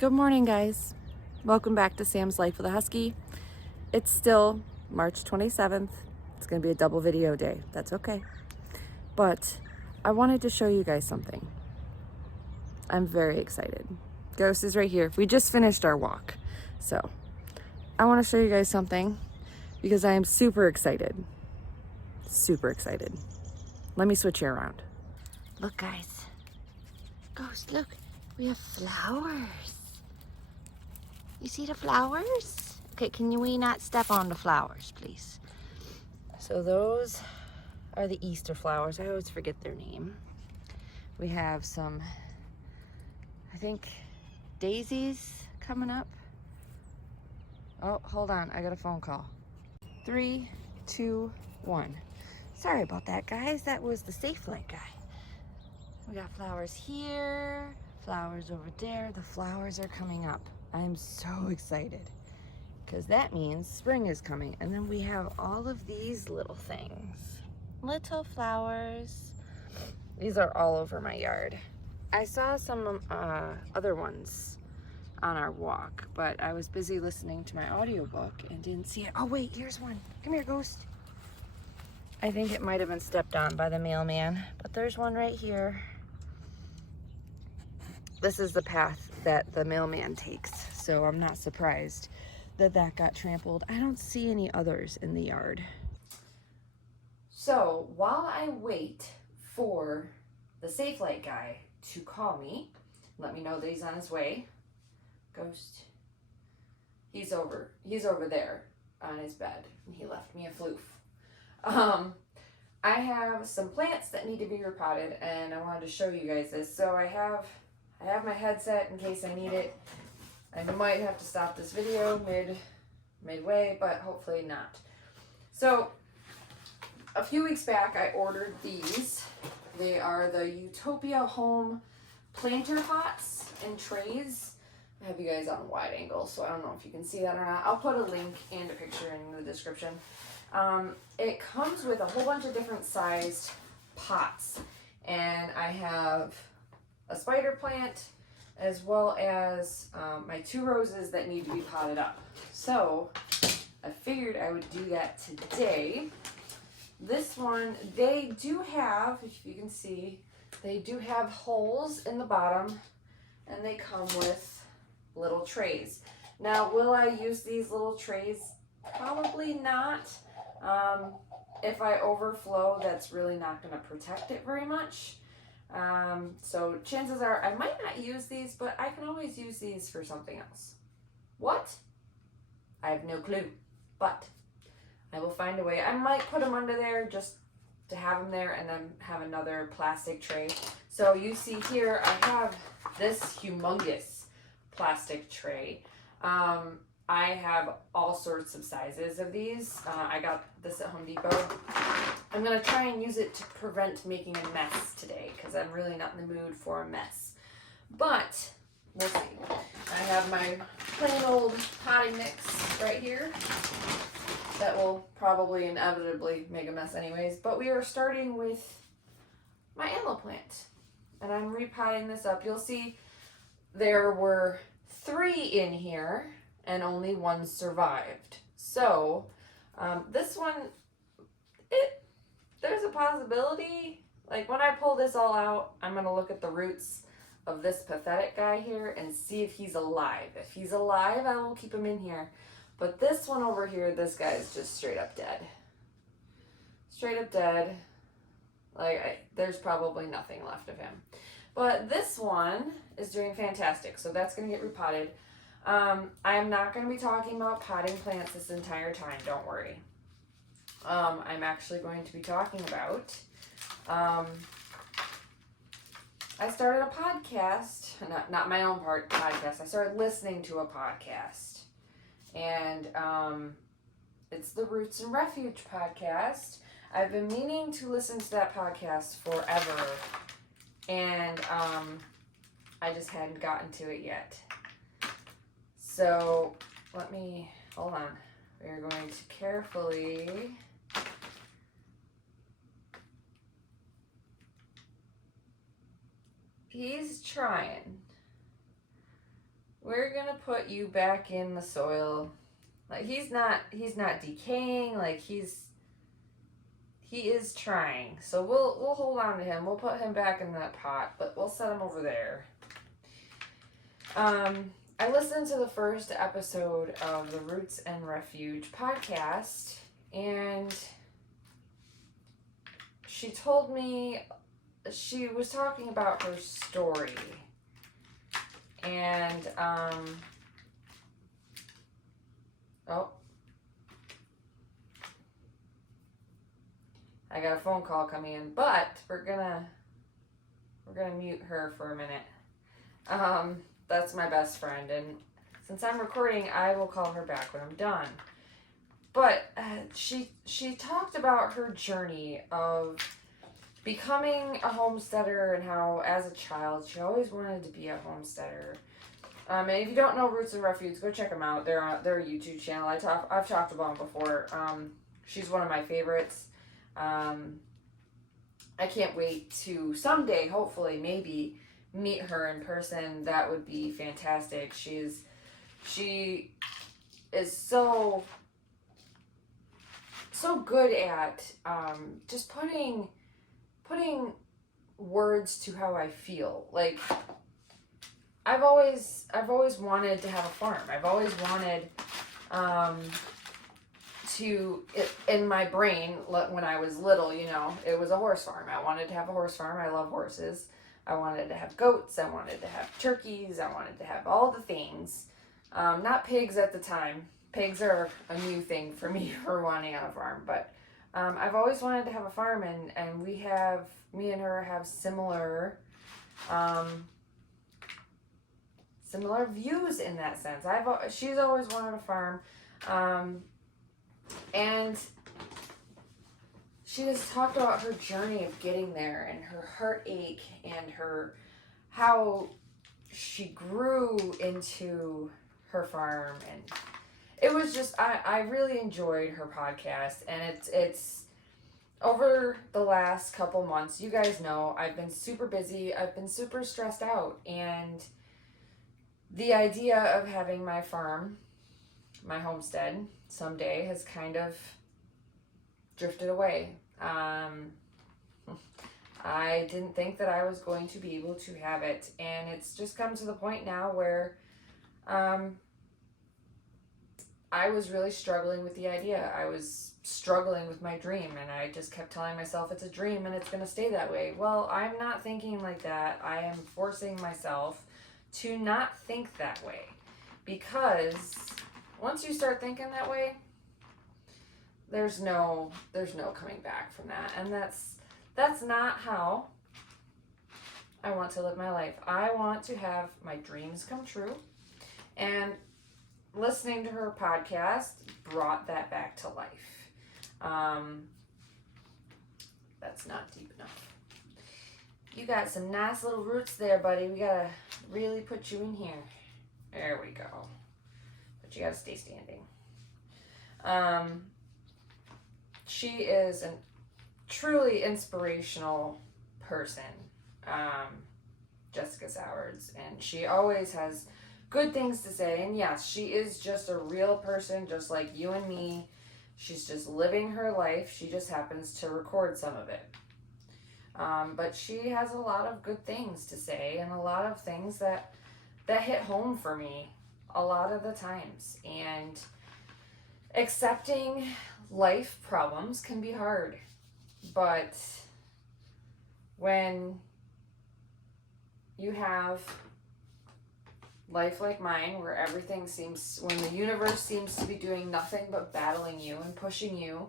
Good morning, guys. Welcome back to Sam's Life with a Husky. It's still March 27th. It's going to be a double video day. That's okay. But I wanted to show you guys something. I'm very excited. Ghost is right here. We just finished our walk. So I want to show you guys something because I am super excited. Super excited. Let me switch you around. Look, guys. Ghost, look. We have flowers. You see the flowers? Okay, can we not step on the flowers, please? So those are the Easter flowers. I always forget their name. We have some, I think, daisies coming up. Oh, hold on. I got a phone call. 3, 2, 1. Sorry about that, guys. That was the Safe Light guy. We got flowers here, flowers over there. The flowers are coming up. I'm so excited because that means spring is coming. And then we have all of these little things, little flowers. These are all over my yard. I saw some other ones on our walk, but I was busy listening to my audiobook and didn't see it. Oh wait, here's one. Come here, Ghost. I think it might have been stepped on by the mailman, but there's one right here. This is the path that the mailman takes, so I'm not surprised that that got trampled. I don't see any others in the yard. So while I wait for the Safe Light guy to call me, let me know that he's on his way. Ghost, he's over there on his bed, and he left me a floof. I have some plants that need to be repotted, and I wanted to show you guys this. So I have my headset in case I need it. I might have to stop this video midway, but hopefully not. So a few weeks back, I ordered these. They are the Utopia Home planter pots and trays. I have you guys on wide angle, so I don't know if you can see that or not. I'll put a link and a picture in the description. It comes with a whole bunch of different sized pots, and I have a spider plant as well as my 2 roses that need to be potted up. So I figured I would do that today. This one, they do have, if you can see, they do have holes in the bottom, and they come with little trays. Now, will I use these little trays? Probably not. If I overflow, that's really not going to protect it very much. So chances are I might not use these, but I can always use these for something else. What? I have no clue, but I will find a way. I might put them under there just to have them there and then have another plastic tray. So you see here, I have this humongous plastic tray. I have all sorts of sizes of these. I got this at Home Depot. I'm gonna try and use it to prevent making a mess today because I'm really not in the mood for a mess. But we'll see. I have my plain old potting mix right here that will probably inevitably make a mess anyways. But we are starting with my aloe plant, and I'm repotting this up. You'll see there were 3 in here and only 1 survived. So this one, there's a possibility, like when I pull this all out, I'm gonna look at the roots of this pathetic guy here and see if he's alive. If he's alive, I will keep him in here. But this one over here, this guy is just straight up dead. Straight up dead. Like, there's probably nothing left of him. But this one is doing fantastic, so that's gonna get repotted. I am not going to be talking about potting plants this entire time, don't worry. I'm actually going to be talking about, I started a podcast, not my own podcast, I started listening to a podcast, and it's the Roots and Refuge podcast. I've been meaning to listen to that podcast forever, and I just hadn't gotten to it yet. So hold on. We're going to carefully he's trying. we're gonna put you back in the soil. Like, he's not decaying. Like, he is trying. So we'll hold on to him. We'll put him back in that pot, but we'll set him over there. I listened to the first episode of the Roots and Refuge podcast, and she told me, she was talking about her story. And, oh, I got a phone call coming in, but we're gonna mute her for a minute. That's my best friend, and since I'm recording, I will call her back when I'm done. But she talked about her journey of becoming a homesteader and how, as a child, she always wanted to be a homesteader. And if you don't know Roots and Refuge, go check them out. They're a YouTube channel. I've talked about them before. She's one of my favorites. I can't wait to someday, hopefully, maybe, meet her in person. That would be fantastic. She is so good at just putting words to how I feel. Like, I've always wanted to have a farm. I've always wanted in my brain, when I was little, it was a horse farm. I wanted to have a horse farm. I love horses. I wanted to have goats. I wanted to have turkeys. I wanted to have all the things. Not pigs at the time. Pigs are a new thing for me for wanting on a farm. But I've always wanted to have a farm, and me and her have similar views in that sense. She's always wanted a farm. And she just talked about her journey of getting there and her heartache and how she grew into her farm. And it was just, I really enjoyed her podcast. And it's over the last couple months, you guys know, I've been super busy. I've been super stressed out. And the idea of having my farm, my homestead, someday has kind of drifted away. I didn't think that I was going to be able to have it, and it's just come to the point now where I was really struggling with the idea. I was struggling with my dream, and I just kept telling myself it's a dream and it's going to stay that way. Well, I'm not thinking like that. I am forcing myself to not think that way, because once you start thinking that way, there's no coming back from that. And that's not how I want to live my life. I want to have my dreams come true. And listening to her podcast brought that back to life. That's not deep enough. You got some nice little roots there, buddy. We gotta really put you in here. There we go. But you gotta stay standing. She is a truly inspirational person, Jessica Sowards, and she always has good things to say. And yes, she is just a real person, just like you and me. She's just living her life. She just happens to record some of it. But she has a lot of good things to say, and a lot of things that hit home for me a lot of the times. And accepting life problems can be hard, but when you have life like mine, where when the universe seems to be doing nothing but battling you and pushing you,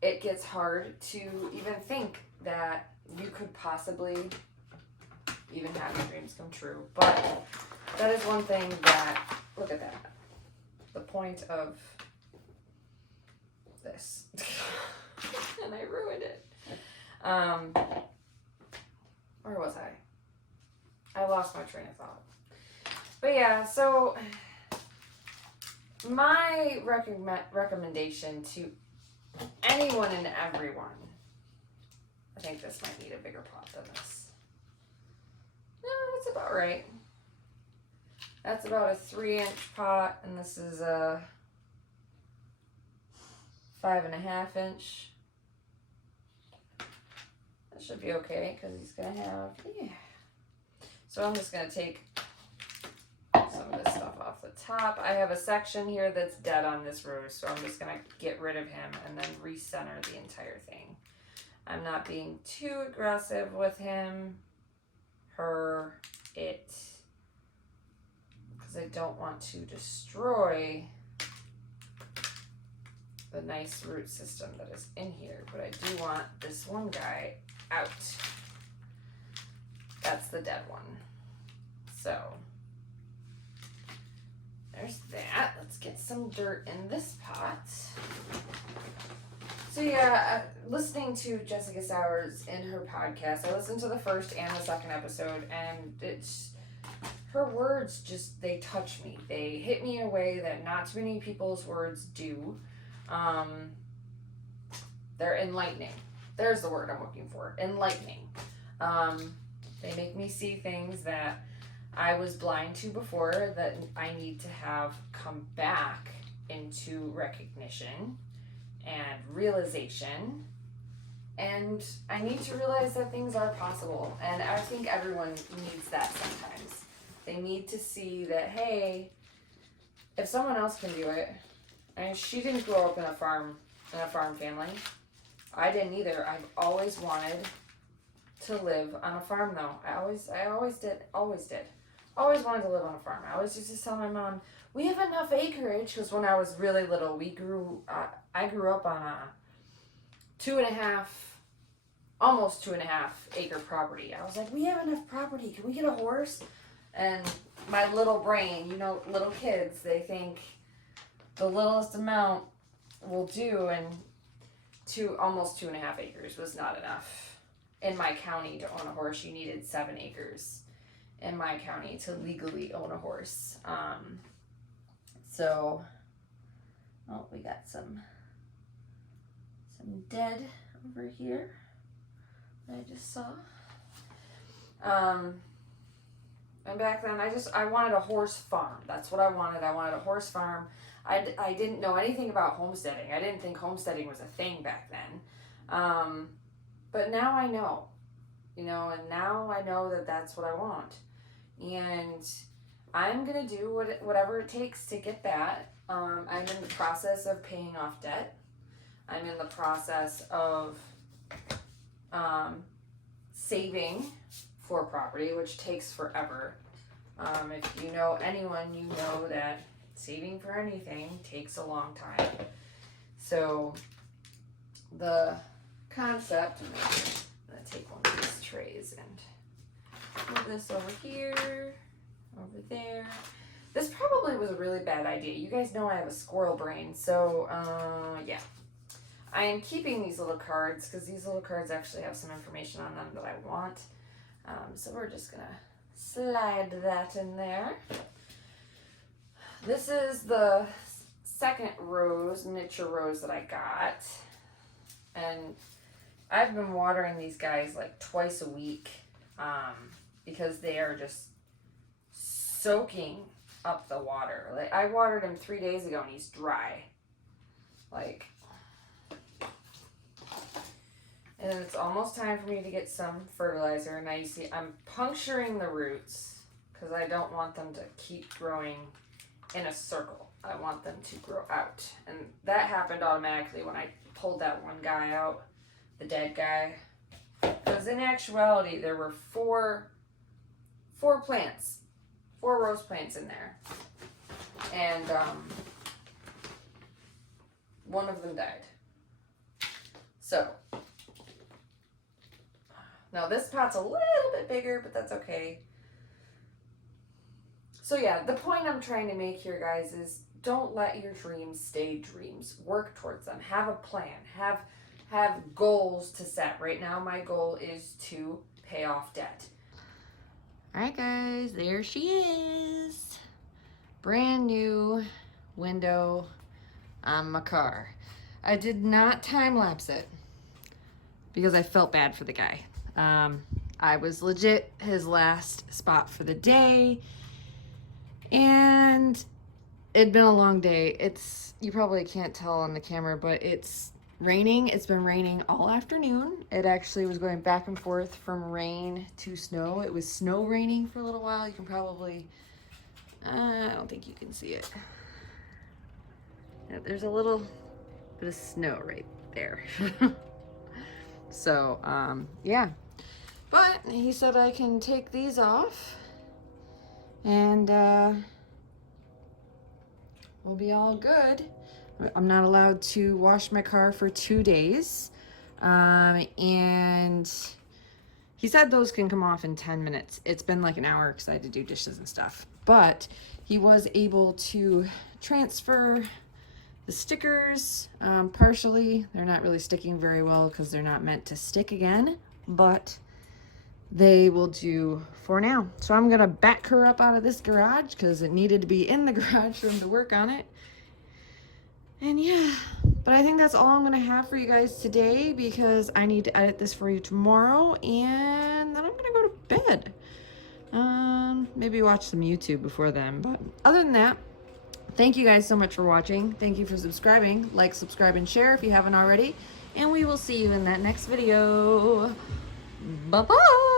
it gets hard to even think that you could possibly even have your dreams come true. But that is one thing that, look at that, the point of this. And I ruined it. Where was I? I lost my train of thought. But yeah, so my recommendation to anyone and everyone, I think this might need a bigger pot than this. No, that's about right. That's about a 3-inch pot, and this is a 5.5 inch. That should be okay because he's gonna have, yeah. So I'm just gonna take some of this stuff off the top. I have a section here that's dead on this rose, so I'm just gonna get rid of him and then recenter the entire thing. I'm not being too aggressive with him, her, it, because I don't want to destroy the nice root system that is in here, but I do want this one guy out. That's the dead one. So there's that. Let's get some dirt in this pot. So yeah, listening to Jessica Sowers in her podcast, I listened to the first and the second episode, and it's, her words just, they touch me. They hit me in a way that not too many people's words do. They're enlightening. There's the word I'm looking for. Enlightening. They make me see things that I was blind to before that I need to have come back into recognition and realization. And I need to realize that things are possible. And I think everyone needs that sometimes. They need to see that, hey, if someone else can do it, and she didn't grow up in a farm family. I didn't either. I've always wanted to live on a farm though. I always did. Always wanted to live on a farm. I always used to tell my mom, we have enough acreage, because when I was really little, I grew up on a 2.5, almost 2.5 acre property. I was like, we have enough property. Can we get a horse? And my little brain, you know, little kids, they think the littlest amount will do, and almost 2.5 acres was not enough. In my county, to own a horse, you needed 7 acres in my county to legally own a horse. So, oh, we got some dead over here that I just saw. And back then, I wanted a horse farm. That's what I wanted. I wanted a horse farm. I didn't know anything about homesteading. I didn't think homesteading was a thing back then. But now I know, you know, and now I know that that's what I want. And I'm going to do whatever it takes to get that. I'm in the process of paying off debt. I'm in the process of saving for property, which takes forever. If you know anyone, you know that saving for anything takes a long time. So the concept, I'm going to take one of these trays and move this over here, over there. This probably was a really bad idea. You guys know I have a squirrel brain, so yeah. I am keeping these little cards because these little cards actually have some information on them that I want. So we're just going to slide that in there. This is the second rose, miniature rose that I got. And I've been watering these guys like twice a week because they are just soaking up the water. Like, I watered him 3 days ago and he's dry. Like, and it's almost time for me to get some fertilizer. Now you see I'm puncturing the roots because I don't want them to keep growing in a circle. I want them to grow out. And that happened automatically when I pulled that one guy out, the dead guy. Because in actuality, there were four plants, 4 rose plants in there. And one of them died. So, now this pot's a little bit bigger, but that's okay. So yeah, the point I'm trying to make here, guys, is don't let your dreams stay dreams. Work towards them. Have a plan. Have goals to set. Right now, my goal is to pay off debt. All right, guys, there she is. Brand new window on my car. I did not time lapse it because I felt bad for the guy. I was legit his last spot for the day. And it'd been a long day. You probably can't tell on the camera, but it's raining. It's been raining all afternoon. It actually was going back and forth from rain to snow. It was snow raining for a little while. You can probably, I don't think you can see it. Yeah, there's a little bit of snow right there. So, yeah. But he said I can take these off and we'll be all good. I'm not allowed to wash my car for 2 days. And he said those can come off in 10 minutes. It's been like an hour because I had to do dishes and stuff. But he was able to transfer the stickers partially. They're not really sticking very well because they're not meant to stick again, but they will do for now. So I'm gonna back her up out of this garage because it needed to be in the garage for him to work on it. And yeah, but I think that's all I'm gonna have for you guys today because I need to edit this for you tomorrow, and then I'm gonna go to bed. Maybe watch some YouTube before then, but other than that, thank you guys so much for watching. Thank you for subscribing. Like, subscribe, and share if you haven't already. And we will see you in that next video. Bye-bye.